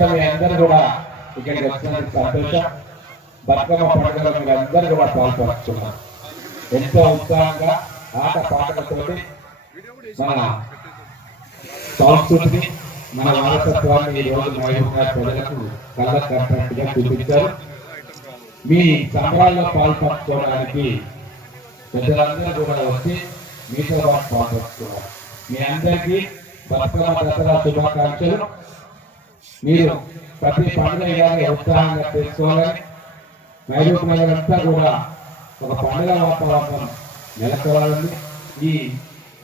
వచ్చిన మీ అందరూ కూడా ఇక్కడికి వచ్చినందుకు సంతోషం. బతుకమ్మ పండుగలో మీరు అందరూ కూడా పాల్పడుతున్నారు ఎంతో ఉత్సాహంగా ఆట పాటలతోటి మన సంస్కృతిని మన వారసత్వాన్ని ఈ రోజు మహబూబ్నగర్ ప్రజలకు కళ్ళ కట్టినట్టుగా చూపించారు. మీ సంబరాల్లో పాల్పంచుకోవడానికి ప్రజలందరూ కూడా వచ్చి మీతో పాటు పాల్పంచుకున్నారు. మీ అందరికీ బతుకమ్మ దసరా శుభాకాంక్షలు. మీరు ప్రతి పండుగ ఇలాగే ఉత్సాహంగా తెలుసుకోవాలని మహబూబ్ నగరంతా కూడా ఒక పండుగ వాతావరణం నెలకొవాలని ఈ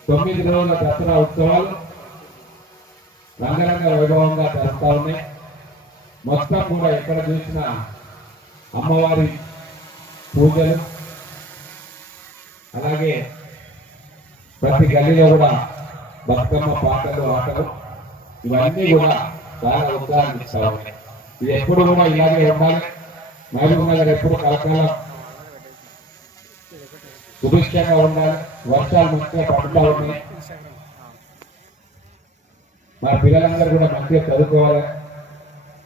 తొమ్మిది రోజుల దసరా ఉత్సవాలు రంగరంగ వైభవంగా జరుగుతూ ఉన్నాయి. మొత్తం కూడా ఎక్కడ చూసినా అమ్మవారి పూజలు అలాగే ప్రతి గల్లీలో కూడా బతుకమ్మ పాటలు ఆటలు ఇవన్నీ కూడా చాలా ఉత్సాహాన్ని ఇస్తా ఉన్నాయి ఇది ఎప్పుడు కూడా ఇలాగే ఉండాలి మహబూబ్ నగర్ ఎప్పుడు కలకాలం సుభిష్టంగా ఉండాలి వర్షాలు మంచిగా పడుతూ ఉన్నాయి మా పిల్లలందరూ కూడా మంచిగా చదువుకోవాలి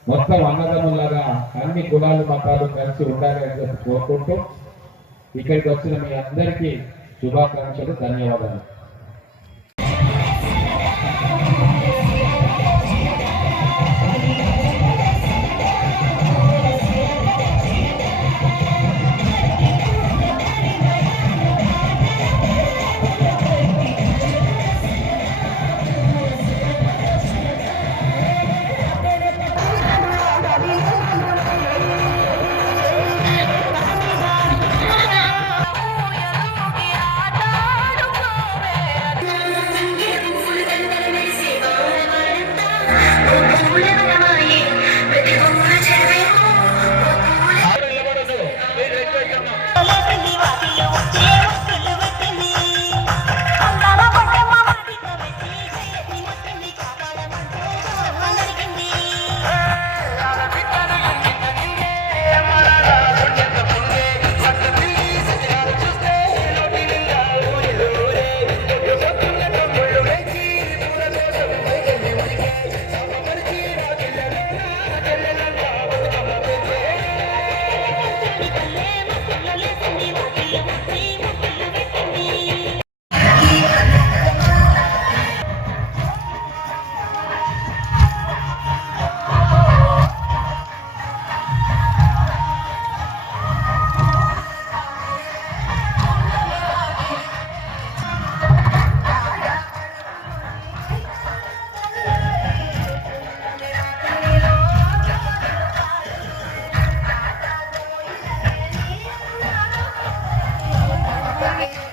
మొత్తం అన్నదమ్ములాగా అన్ని కులాలు మతాలు కలిసి ఉండాలి అని చెప్పి కోరుకుంటూ ఇక్కడికి వచ్చిన మీ అందరికీ శుభాకాంక్షలు ధన్యవాదాలు. Thank.